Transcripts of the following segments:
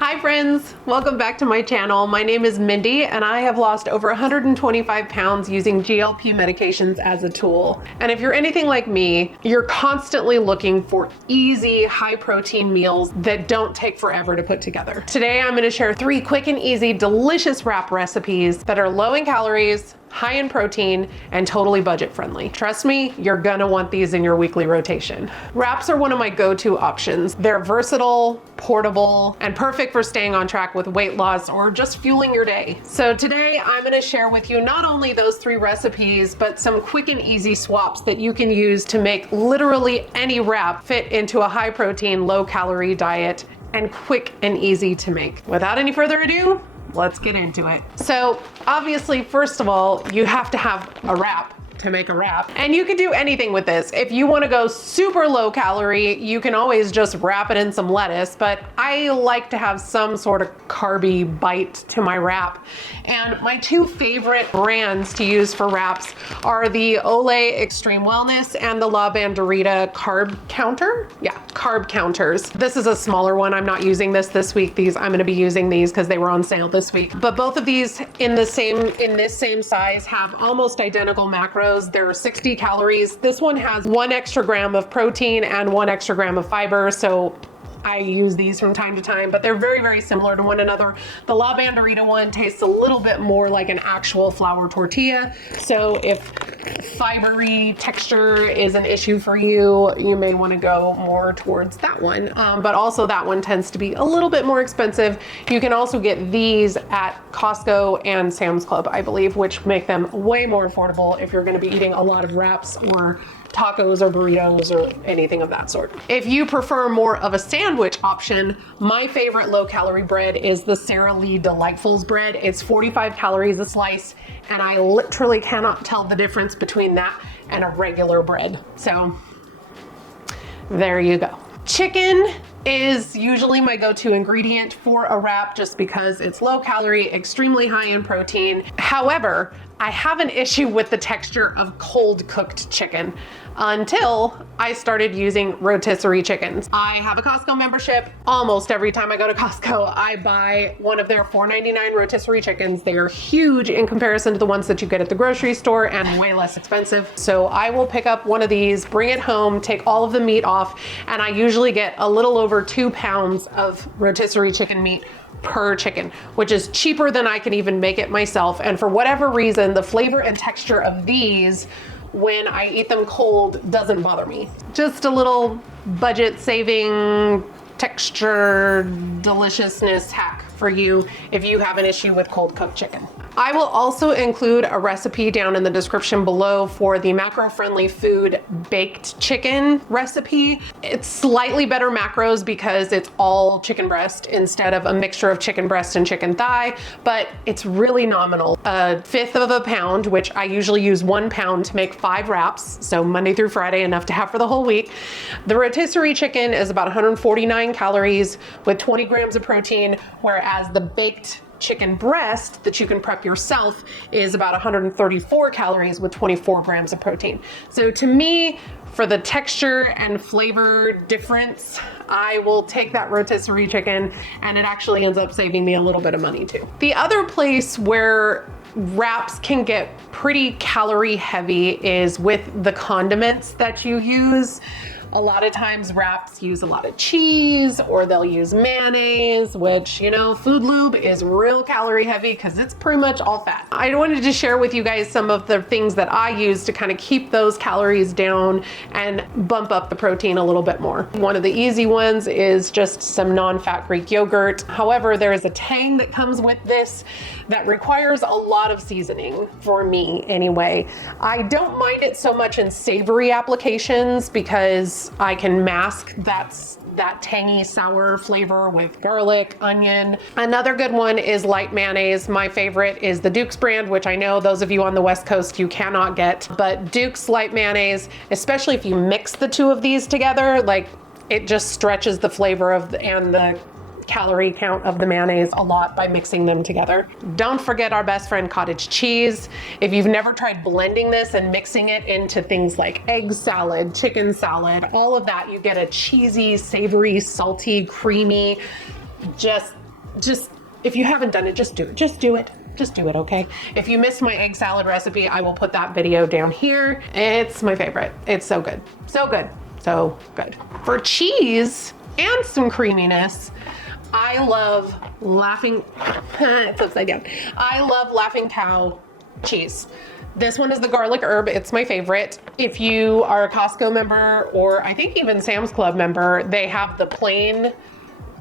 Hi friends, welcome back to my channel. My name is Mindy and I have lost over 125 pounds using GLP medications as a tool. And if you're anything like me, you're constantly looking for easy, high protein meals that don't take forever to put together. Today I'm going to share 3 quick and easy, delicious wrap recipes that are low in calories, high in protein, and totally budget friendly. Trust me, you're gonna want these in your weekly rotation. Wraps are one of my go-to options. They're versatile, portable, and perfect for staying on track with weight loss or just fueling your day. So today I'm gonna share with you not only those 3 recipes, but some quick and easy swaps that you can use to make literally any wrap fit into a high protein, low calorie diet and quick and easy to make. Without any further ado, let's get into it. So obviously, first of all, you have to have a wrap to make a wrap. And you can do anything with this. If you want to go super low calorie, you can always just wrap it in some lettuce, but I like to have some sort of carby bite to my wrap. And my 2 favorite brands to use for wraps are the Olay Extreme Wellness and the La Banderita Carb Counter. Yeah, Carb Counters. This is a smaller one. I'm not using this week. I'm going to be using these because they were on sale this week. But both of these in this same size have almost identical macros. There are 60 calories. This one has 1 extra gram of protein and 1 extra gram of fiber. So I use these from time to time, but they're very, very similar to one another. The La Banderita one tastes a little bit more like an actual flour tortilla. So if fibery texture is an issue for you, you may want to go more towards that one. But also that one tends to be a little bit more expensive. You can also get these at Costco and Sam's Club, I believe, which make them way more affordable if you're going to be eating a lot of wraps or tacos or burritos or anything of that sort. If you prefer more of a sandwich option, my favorite low calorie bread is the Sara Lee Delightfuls bread. It's 45 calories a slice, and I literally cannot tell the difference between that and a regular bread. So there you go. Chicken is usually my go-to ingredient for a wrap just because it's low calorie, extremely high in protein. However, I have an issue with the texture of cold cooked chicken until I started using rotisserie chickens. I have a Costco membership. Almost every time I go to Costco, I buy one of their $4.99 rotisserie chickens. They are huge in comparison to the ones that you get at the grocery store and way less expensive. So I will pick up one of these, bring it home, take all of the meat off, and I usually get a little over 2 pounds of rotisserie chicken meat per chicken, which is cheaper than I can even make it myself. And for whatever reason, the flavor and texture of these, when I eat them cold, doesn't bother me. Just a little budget saving texture deliciousness hack for you if you have an issue with cold cooked chicken. I will also include a recipe down in the description below for the macro-friendly food baked chicken recipe. It's slightly better macros because it's all chicken breast instead of a mixture of chicken breast and chicken thigh, but it's really nominal. 1/5 of a pound, which I usually use 1 pound to make 5 wraps, so Monday through Friday, enough to have for the whole week. The rotisserie chicken is about 149 calories with 20 grams of protein, whereas the baked chicken breast that you can prep yourself is about 134 calories with 24 grams of protein. So to me, for the texture and flavor difference, I will take that rotisserie chicken, and it actually ends up saving me a little bit of money too. The other place where wraps can get pretty calorie heavy is with the condiments that you use. A lot of times wraps use a lot of cheese, or they'll use mayonnaise, which, you know, food lube is real calorie heavy because it's pretty much all fat. I wanted to share with you guys some of the things that I use to kind of keep those calories down and bump up the protein a little bit more. One of the easy ones is just some non-fat Greek yogurt. However, there is a tang that comes with this that requires a lot of seasoning, for me anyway. I don't mind it so much in savory applications because I can mask that tangy sour flavor with garlic, onion. Another good one is light mayonnaise. My favorite is the Duke's brand, which I know those of you on the West Coast you cannot get, but Duke's light mayonnaise, especially if you mix the 2 of these together, like it just stretches the flavor and the calorie count of the mayonnaise a lot by mixing them together. Don't forget our best friend cottage cheese. If you've never tried blending this and mixing it into things like egg salad, chicken salad, all of that, you get a cheesy, savory, salty, creamy, just just, if you haven't done it, just do it. Just do it. Just do it, okay? If you missed my egg salad recipe, I will put that video down here. It's my favorite. It's so good. So good. So good. For cheese and some creaminess, I love it's upside down. I love Laughing Cow cheese. This one is the garlic herb. It's my favorite. If you are a Costco member, or I think even Sam's Club member, they have the plain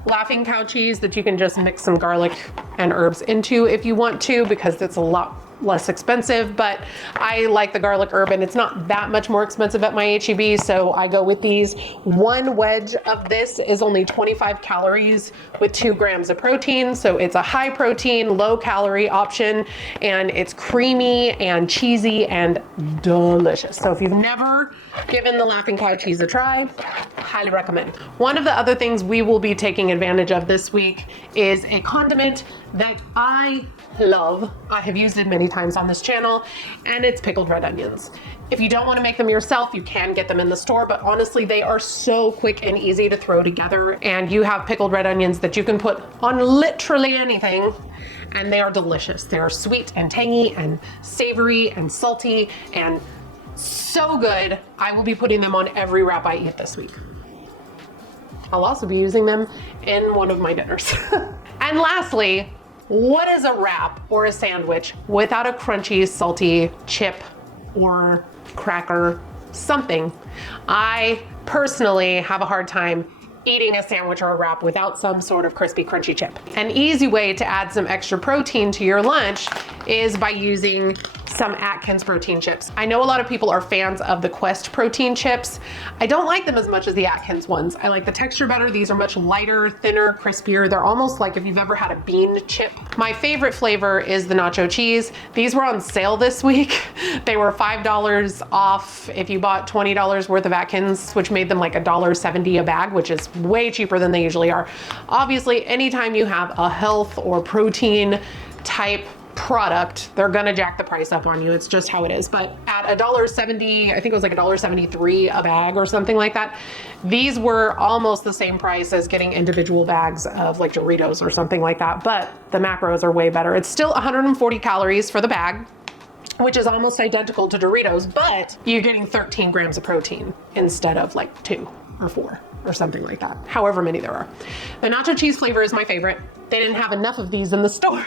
Laughing Cow cheese that you can just mix some garlic and herbs into if you want to, because it's a lot less expensive. But I like the garlic herb, and it's not that much more expensive at my H-E-B, so I go with these. One wedge of this is only 25 calories with 2 grams of protein, so it's a high protein, low calorie option, and it's creamy and cheesy and delicious. So if you've never given the Laughing Cow cheese a try, highly recommend. One of the other things we will be taking advantage of this week is a condiment that I love. I have used it many times on this channel, and it's pickled red onions. If you don't want to make them yourself, you can get them in the store, but honestly, they are so quick and easy to throw together, and you have pickled red onions that you can put on literally anything, and they are delicious. They are sweet and tangy and savory and salty and so good. I will be putting them on every wrap I eat this week. I'll also be using them in one of my dinners. And lastly, what is a wrap or a sandwich without a crunchy, salty chip or cracker, something? I personally have a hard time eating a sandwich or a wrap without some sort of crispy, crunchy chip. An easy way to add some extra protein to your lunch is by using some Atkins protein chips. I know a lot of people are fans of the Quest protein chips. I don't like them as much as the Atkins ones. I like the texture better. These are much lighter, thinner, crispier. They're almost like if you've ever had a bean chip. My favorite flavor is the nacho cheese. These were on sale this week. They were $5 off if you bought $20 worth of Atkins, which made them like $1.70 a bag, which is way cheaper than they usually are. Obviously, anytime you have a health or protein type product, they're gonna jack the price up on you. It's just how it is. But at $1.70, I think it was like $1.73 a bag or something like that. These were almost the same price as getting individual bags of like Doritos or something like that, but the macros are way better. It's still 140 calories for the bag, which is almost identical to Doritos, but you're getting 13 grams of protein instead of like 2 or 4 or something like that, however many there are. The nacho cheese flavor is my favorite. They didn't have enough of these in the store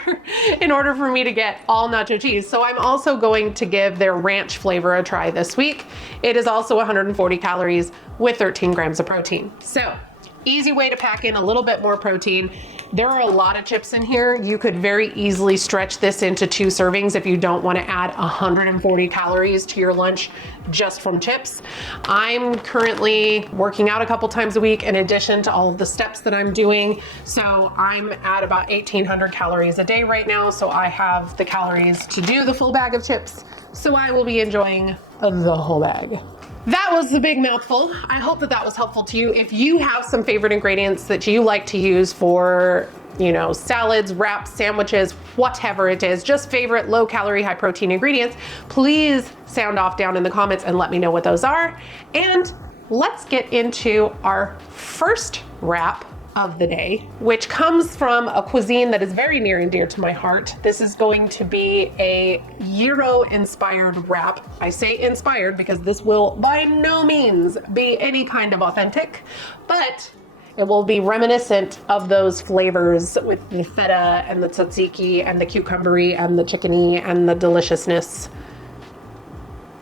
in order for me to get all nacho cheese. So I'm also going to give their ranch flavor a try this week. It is also 140 calories with 13 grams of protein. So easy way to pack in a little bit more protein. There are a lot of chips in here. You could very easily stretch this into 2 servings if you don't want to add 140 calories to your lunch just from chips. I'm currently working out a couple times a week in addition to all of the steps that I'm doing. So I'm at about 1,800 calories a day right now. So I have the calories to do the full bag of chips. So I will be enjoying the whole bag. That was the big mouthful. I hope that that was helpful to you. If you have some favorite ingredients that you like to use for, you know, salads, wraps, sandwiches, whatever it is, just favorite low calorie, high protein ingredients, please sound off down in the comments and let me know what those are. And let's get into our first wrap of the day, which comes from a cuisine that is very near and dear to my heart. This is going to be a gyro-inspired wrap. I say inspired because this will by no means be any kind of authentic, but it will be reminiscent of those flavors with the feta and the tzatziki and the cucumbery and the chickeny and the deliciousness.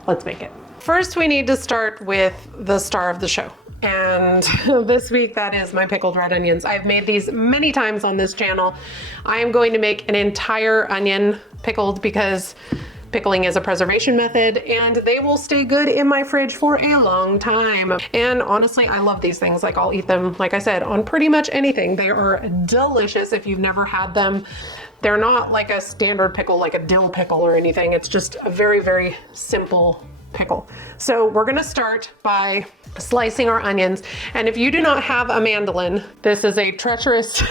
Let's make it. First, we need to start with the star of the show. And this week, that is my pickled red onions. I've made these many times on this channel. I am going to make an entire onion pickled because pickling is a preservation method and they will stay good in my fridge for a long time. And honestly, I love these things. Like, I'll eat them, like I said, on pretty much anything. They are delicious if you've never had them. They're not like a standard pickle, like a dill pickle or anything. It's just a very, very simple pickle. So we're gonna start by slicing our onions. And if you do not have a mandolin, this is a treacherous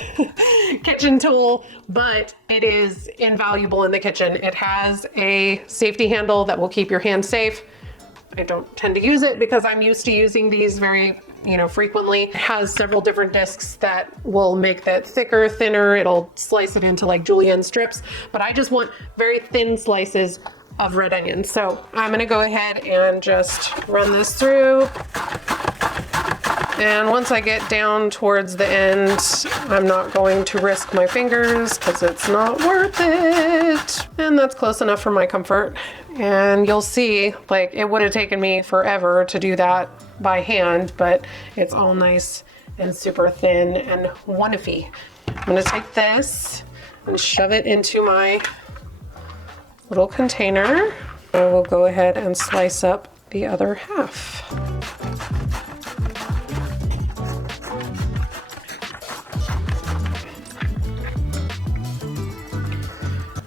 kitchen tool, but it is invaluable in the kitchen. It has a safety handle that will keep your hand safe. I don't tend to use it because I'm used to using these very you know, frequently. It has several different discs that will make that thicker, thinner. It'll slice it into like julienne strips, but I just want very thin slices of red onion. So I'm gonna go ahead and just run this through. And once I get down towards the end, I'm not going to risk my fingers because it's not worth it. And that's close enough for my comfort. And you'll see, like, it would have taken me forever to do that by hand, but it's all nice and super thin and wonderful. I'm gonna take this and shove it into my little container. I will go ahead and slice up the other half.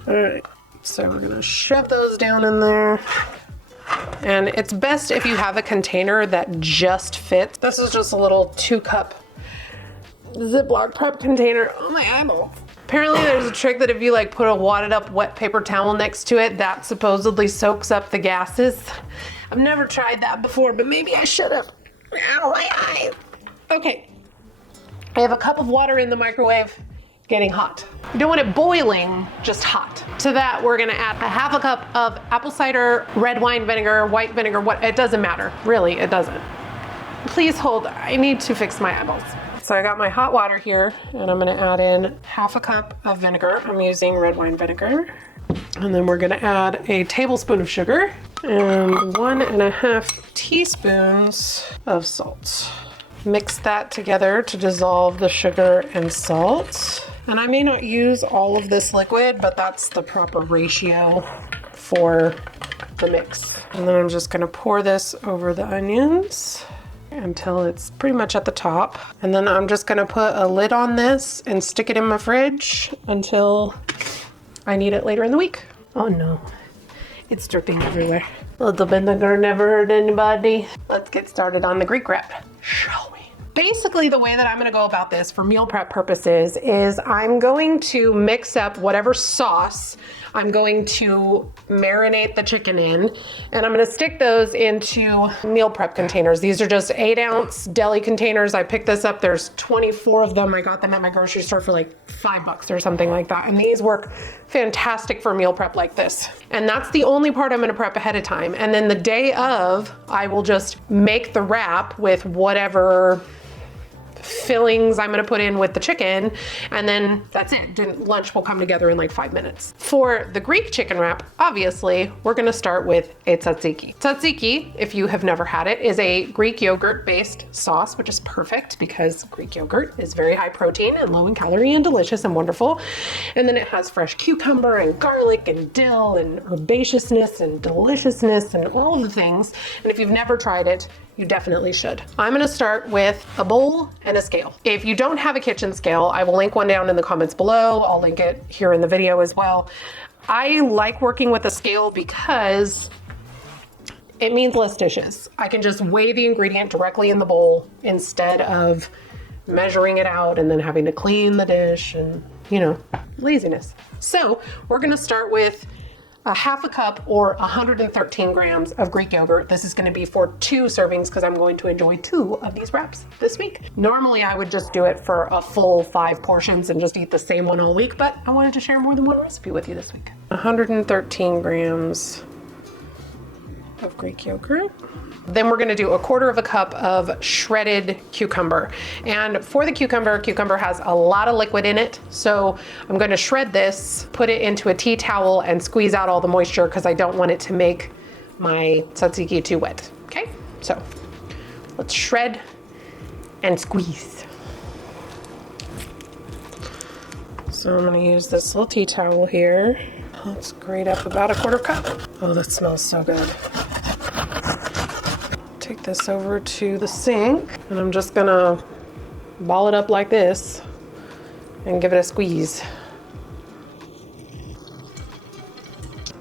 All right, so we're gonna shove those down in there. And it's best if you have a container that just fits. This is just a little 2-cup Ziploc prep container. Oh, my eyeball. Apparently there's a trick that if you like put a wadded up wet paper towel next to it, that supposedly soaks up the gases. I've never tried that before, but maybe I should have. Ow, my eye. Okay, I have a cup of water in the microwave. Getting hot. You don't want it boiling, just hot. To that, we're gonna add a 1/2 cup of apple cider, red wine vinegar, white vinegar, it doesn't matter. Really, it doesn't. Please hold, I need to fix my eyeballs. So I got my hot water here, and I'm gonna add in 1/2 cup of vinegar. I'm using red wine vinegar. And then we're gonna add a tablespoon of sugar and 1.5 teaspoons of salt. Mix that together to dissolve the sugar and salt. And I may not use all of this liquid, but that's the proper ratio for the mix. And then I'm just gonna pour this over the onions until it's pretty much at the top. And then I'm just gonna put a lid on this and stick it in my fridge until I need it later in the week. Oh no, it's dripping everywhere. A little vinegar never hurt anybody. Let's get started on the Greek wrap, shall we? Basically, the way that I'm gonna go about this for meal prep purposes is I'm going to mix up whatever sauce I'm going to marinate the chicken in, and I'm gonna stick those into meal prep containers. These are just 8-ounce deli containers. I picked this up, there's 24 of them. I got them at my grocery store for like $5 or something like that. And these work fantastic for meal prep like this. And that's the only part I'm gonna prep ahead of time. And then the day of, I will just make the wrap with whatever fillings I'm gonna put in with the chicken, and then that's it. Lunch will come together in like 5 minutes. For the Greek chicken wrap, obviously, we're gonna start with a tzatziki. Tzatziki, if you have never had it, is a Greek yogurt-based sauce, which is perfect because Greek yogurt is very high protein and low in calorie and delicious and wonderful. And then it has fresh cucumber and garlic and dill and herbaceousness and deliciousness and all of the things. And if you've never tried it, you definitely should. I'm gonna start with a bowl and a scale. If you don't have a kitchen scale, I will link one down in the comments below. I'll link it here in the video as well. I like working with a scale because it means less dishes. I can just weigh the ingredient directly in the bowl instead of measuring it out and then having to clean the dish and, you know, laziness. So we're gonna start with a 1/2 cup or 113 grams of Greek yogurt. This is gonna be for 2 servings because I'm going to enjoy 2 of these wraps this week. Normally I would just do it for a full 5 portions and just eat the same one all week, but I wanted to share more than one recipe with you this week. 113 grams of Greek yogurt. Then we're gonna do 1/4 cup of shredded cucumber. And for the cucumber has a lot of liquid in it. So I'm gonna shred this, put it into a tea towel and squeeze out all the moisture because I don't want it to make my tzatziki too wet, okay? So let's shred and squeeze. So I'm gonna use this little tea towel here. Let's grate up about 1/4 cup. Oh, that smells so good. Take this over to the sink and I'm just gonna ball it up like this and give it a squeeze.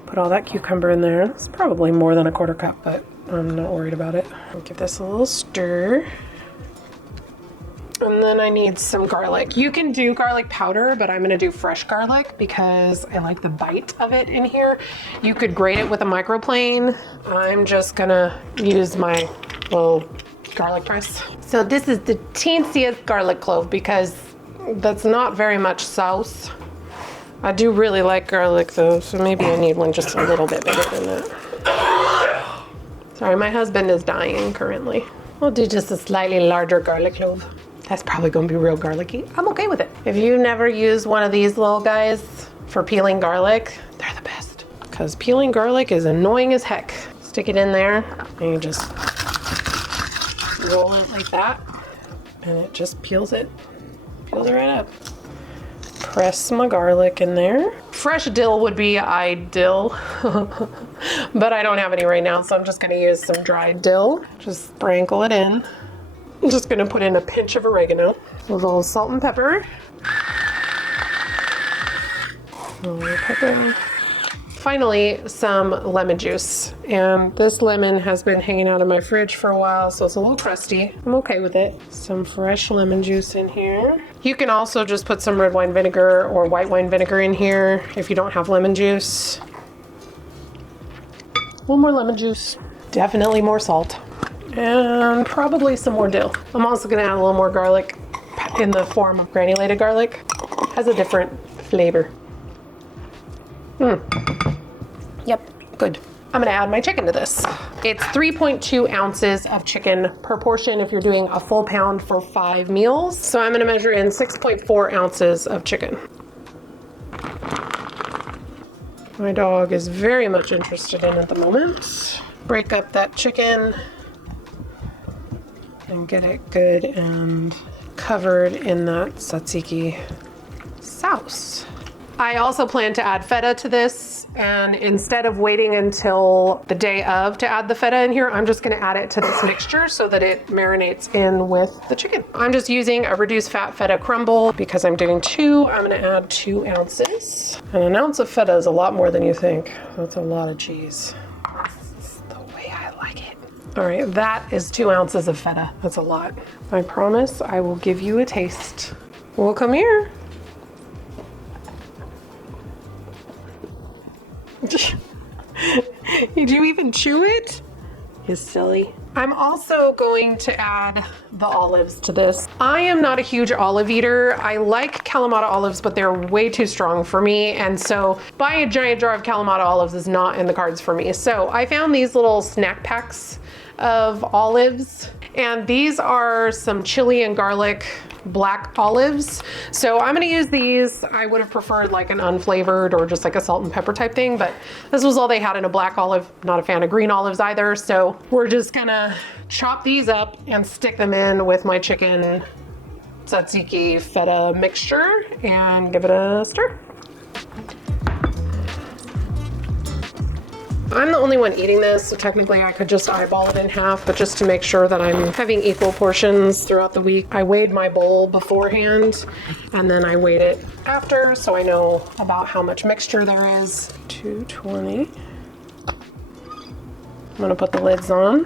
Put all that cucumber in there. It's probably more than 1/4 cup, but I'm not worried about it. I'll give this a little stir. And then I need some garlic. You can do garlic powder, but I'm gonna do fresh garlic because I like the bite of it in here. You could grate it with a microplane. I'm just gonna use my little garlic press. So this is the teensiest garlic clove because that's not very much sauce. I do really like garlic though, so maybe I need one just a little bit bigger than that. Sorry, my husband is dying currently. We'll do just a slightly larger garlic clove. That's probably gonna be real garlicky. I'm okay with it. If you've never used one of these little guys for peeling garlic, they're the best. Because peeling garlic is annoying as heck. Stick it in there and you just roll it like that and it just peels it right up. Press my garlic in there. Fresh dill would be ideal, but I don't have any right now, so I'm just gonna use some dried dill. Just sprinkle it in. I'm just gonna put in a pinch of oregano, a little salt and pepper. A little pepper. Finally, some lemon juice. And this lemon has been hanging out in my fridge for a while, so it's a little crusty. I'm okay with it. Some fresh lemon juice in here. You can also just put some red wine vinegar or white wine vinegar in here if you don't have lemon juice. A little more lemon juice. Definitely more salt. And probably some more dill. I'm also gonna add a little more garlic in the form of granulated garlic. Has a different flavor. Yep, good. I'm gonna add my chicken to this. It's 3.2 ounces of chicken per portion if you're doing a full pound for 5 meals. So I'm gonna measure in 6.4 ounces of chicken. My dog is very much interested in it at the moment. Break up that chicken and get it good and covered in that tzatziki sauce. I also plan to add feta to this, and instead of waiting until the day of to add the feta in here, I'm just gonna add it to this mixture so that it marinates in with the chicken. I'm just using a reduced fat feta crumble because I'm doing 2. I'm gonna add 2 ounces. And an ounce of feta is a lot more than you think. That's a lot of cheese. That's the way I like it. All right, that is 2 ounces of feta. That's a lot. I promise I will give you a taste. Well, come here. Did you even chew it? You silly. I'm also going to add the olives to this. I am not a huge olive eater. I like Kalamata olives, but they're way too strong for me. And so buying a giant jar of Kalamata olives is not in the cards for me. So I found these little snack packs of olives, and these are some chili and garlic black olives. So I'm gonna use these. I would have preferred like an unflavored or just like a salt and pepper type thing, but this was all they had in a black olive. Not a fan of green olives either. So we're just gonna chop these up and stick them in with my chicken tzatziki feta mixture and give it a stir. I'm the only one eating this, so technically I could just eyeball it in half, but just to make sure that I'm having equal portions throughout the week, I weighed my bowl beforehand, and then I weighed it after, so I know about how much mixture there is. 220. I'm gonna put the lids on.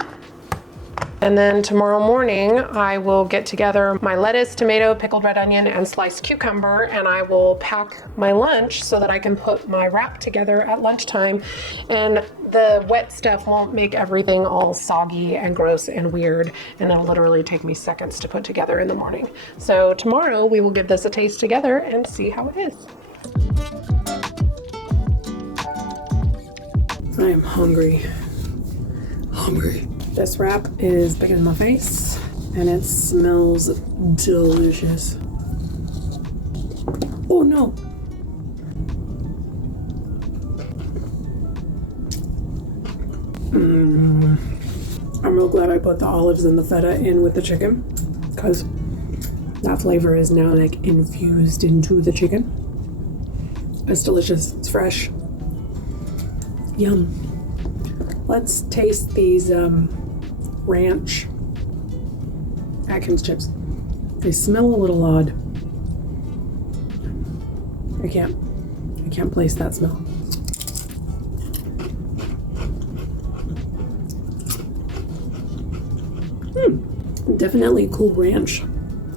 And then tomorrow morning, I will get together my lettuce, tomato, pickled red onion, and sliced cucumber, and I will pack my lunch so that I can put my wrap together at lunchtime. And the wet stuff won't make everything all soggy and gross and weird, and it'll literally take me seconds to put together in the morning. So tomorrow, we will give this a taste together and see how it is. I am hungry. This wrap is bigger than my face, and it smells delicious. Oh no! I'm real glad I put the olives and the feta in with the chicken, because that flavor is now like infused into the chicken. It's delicious. It's fresh. Yum. Let's taste these ranch Atkins chips. They smell a little odd. I can't place that smell. Definitely Cool Ranch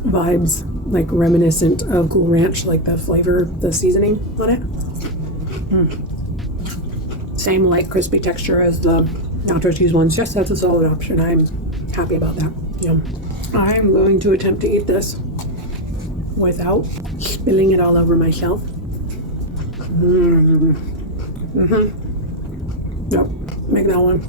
vibes, like reminiscent of Cool Ranch, like the flavor, the seasoning on it. Same light crispy texture as the nacho cheese ones. Yes, that's a solid option. I'm happy about that. Yum. I'm going to attempt to eat this without spilling it all over myself. Yep, make that one.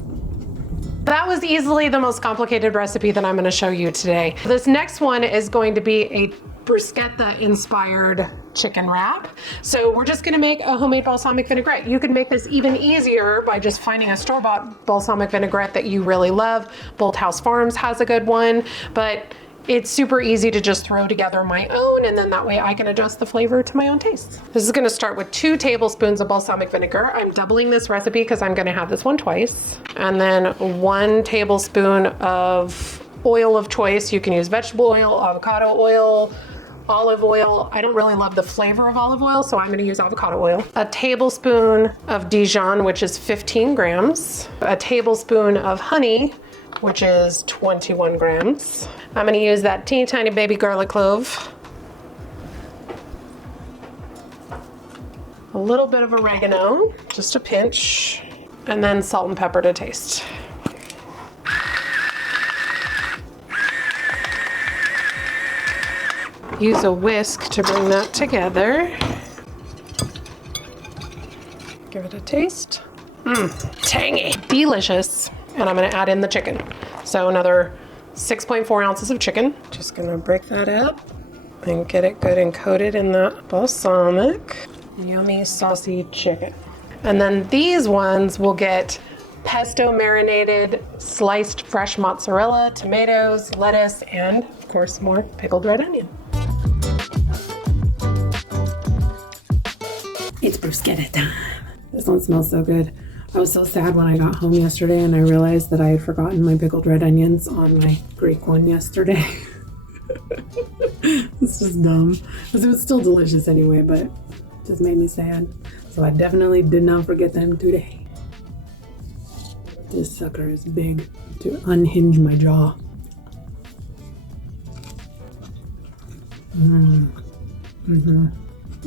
That was easily the most complicated recipe that I'm going to show you today. This next one is going to be a bruschetta inspired chicken wrap. So we're just going to make a homemade balsamic vinaigrette. You can make this even easier by just finding a store-bought balsamic vinaigrette that you really love. Bolthouse Farms has a good one, but it's super easy to just throw together my own, and then that way I can adjust the flavor to my own taste. This is going to start with 2 tablespoons of balsamic vinegar. I'm doubling this recipe because I'm going to have this one twice. And then 1 tablespoon of oil of choice. You can use vegetable oil, avocado oil, olive oil. I don't really love the flavor of olive oil, so I'm going to use avocado oil. A tablespoon of Dijon, which is 15 grams. A tablespoon of honey, which is 21 grams. I'm gonna use that teeny tiny baby garlic clove. A little bit of oregano, just a pinch, and then salt and pepper to taste. Use a whisk to bring that together. Give it a taste. Tangy, delicious. And I'm gonna add in the chicken. So another 6.4 ounces of chicken. Just gonna break that up and get it good and coated in that balsamic. Yummy, saucy chicken. And then these ones will get pesto marinated, sliced fresh mozzarella, tomatoes, lettuce, and of course more pickled red onion. It's bruschetta time. This one smells so good. I was so sad when I got home yesterday and I realized that I had forgotten my pickled red onions on my Greek one yesterday. It's just dumb. It was still delicious anyway, but it just made me sad. So I definitely did not forget them today. This sucker is big to unhinge my jaw.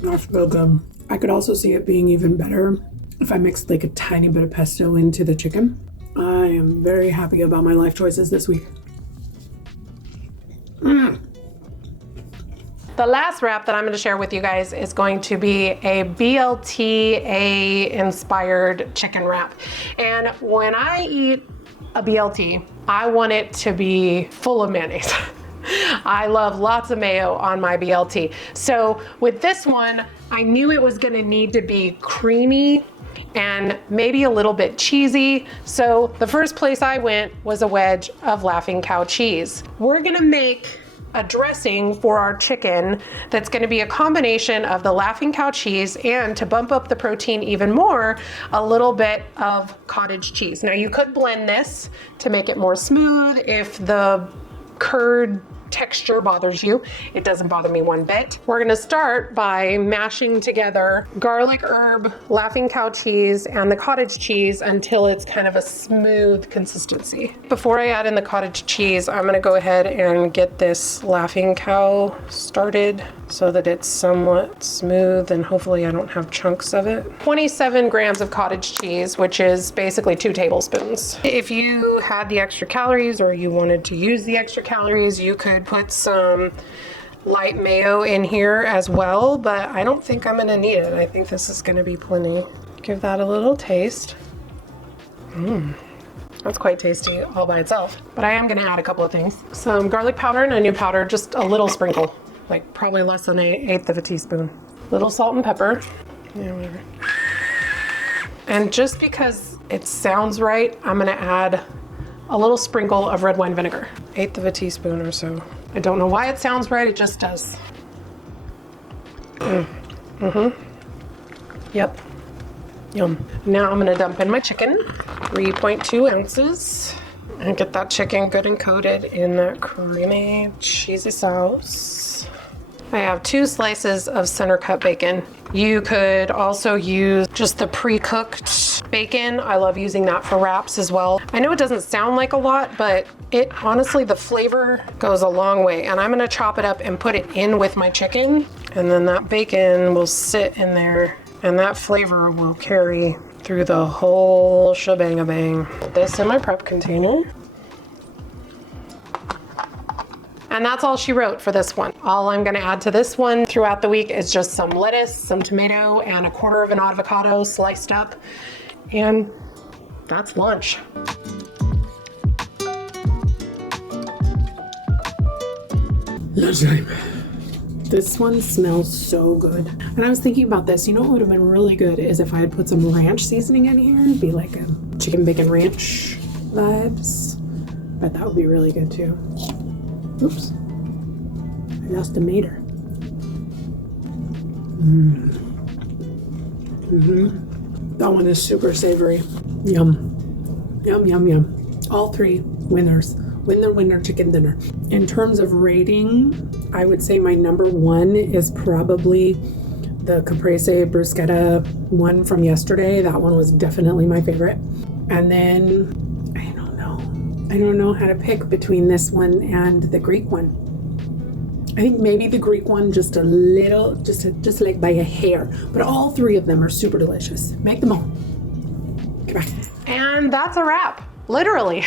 That's so good. I could also see it being even better if I mixed like a tiny bit of pesto into the chicken. I am very happy about my life choices this week. The last wrap that I'm going to share with you guys is going to be a BLTA inspired chicken wrap. And when I eat a BLT, I want it to be full of mayonnaise. I love lots of mayo on my BLT. So with this one, I knew it was going to need to be creamy and maybe a little bit cheesy. So the first place I went was a wedge of Laughing Cow cheese. We're gonna make a dressing for our chicken that's gonna be a combination of the Laughing Cow cheese and, to bump up the protein even more, a little bit of cottage cheese. Now you could blend this to make it more smooth if the curd texture bothers you. It doesn't bother me one bit. We're gonna start by mashing together garlic herb, Laughing Cow cheese, and the cottage cheese until it's kind of a smooth consistency. Before I add in the cottage cheese, I'm gonna go ahead and get this Laughing Cow started so that it's somewhat smooth and hopefully I don't have chunks of it. 27 grams of cottage cheese, which is basically 2 tablespoons. If you had the extra calories or you wanted to use the extra calories, you could put some light mayo in here as well, but I don't think I'm gonna need it. I think this is gonna be plenty. Give that a little taste. That's quite tasty all by itself. But I am gonna add a couple of things. Some garlic powder and onion powder, just a little sprinkle. Like probably less than 1/8 of a teaspoon. Little salt and pepper. Yeah, whatever. And just because it sounds right, I'm gonna add a little sprinkle of red wine vinegar. 1/8 of a teaspoon or so. I don't know why it sounds right, it just does. Yep. Yum. Now I'm gonna dump in my chicken, 3.2 ounces, and get that chicken good and coated in that creamy, cheesy sauce. I have 2 slices of center cut bacon. You could also use just the pre-cooked bacon. I love using that for wraps as well. I know it doesn't sound like a lot, but it honestly, the flavor goes a long way. And I'm gonna chop it up and put it in with my chicken. And then that bacon will sit in there and that flavor will carry through the whole shebang-a-bang. Put this in my prep container. And that's all she wrote for this one. All I'm gonna add to this one throughout the week is just some lettuce, some tomato, and a quarter of an avocado sliced up. And that's lunch. Lunchtime. This one smells so good. And I was thinking about this. You know what would have been really good is if I had put some ranch seasoning in here. It'd be like a chicken bacon ranch vibes. But that would be really good too. Oops. I lost a mater. That one is super savory. Yum. Yum, yum, yum. All three winners. Winner, chicken dinner. In terms of rating, I would say my number one is probably the caprese bruschetta one from yesterday. That one was definitely my favorite. And then I don't know how to pick between this one and the Greek one. I think maybe the Greek one just a little, just like by a hair. But all three of them are super delicious. Make them all. Goodbye. And that's a wrap. Literally.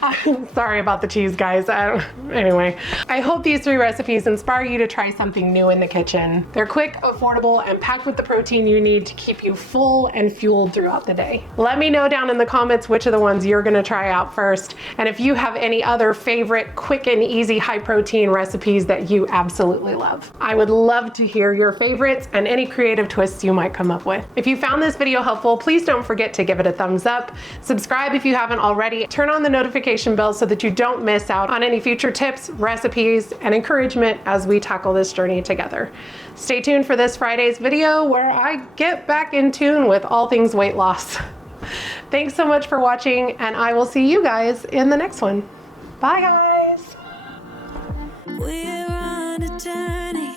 I'm sorry about the cheese, guys. Anyway, I hope these 3 recipes inspire you to try something new in the kitchen. They're quick, affordable, and packed with the protein you need to keep you full and fueled throughout the day. Let me know down in the comments which of the ones you're gonna try out first, and if you have any other favorite quick and easy high protein recipes that you absolutely love. I would love to hear your favorites and any creative twists you might come up with. If you found this video helpful, please don't forget to give it a thumbs up. Subscribe if you haven't already. Turn on the notification bell so that you don't miss out on any future tips, recipes, and encouragement as we tackle this journey together. Stay tuned for this Friday's video where I get back in tune with all things weight loss. Thanks so much for watching, and I will see you guys in the next one. Bye, guys. We're on a journey,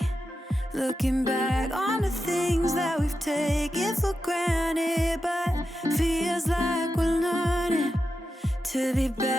looking back on the things that we've taken for granted, but feels like we're learning to be better.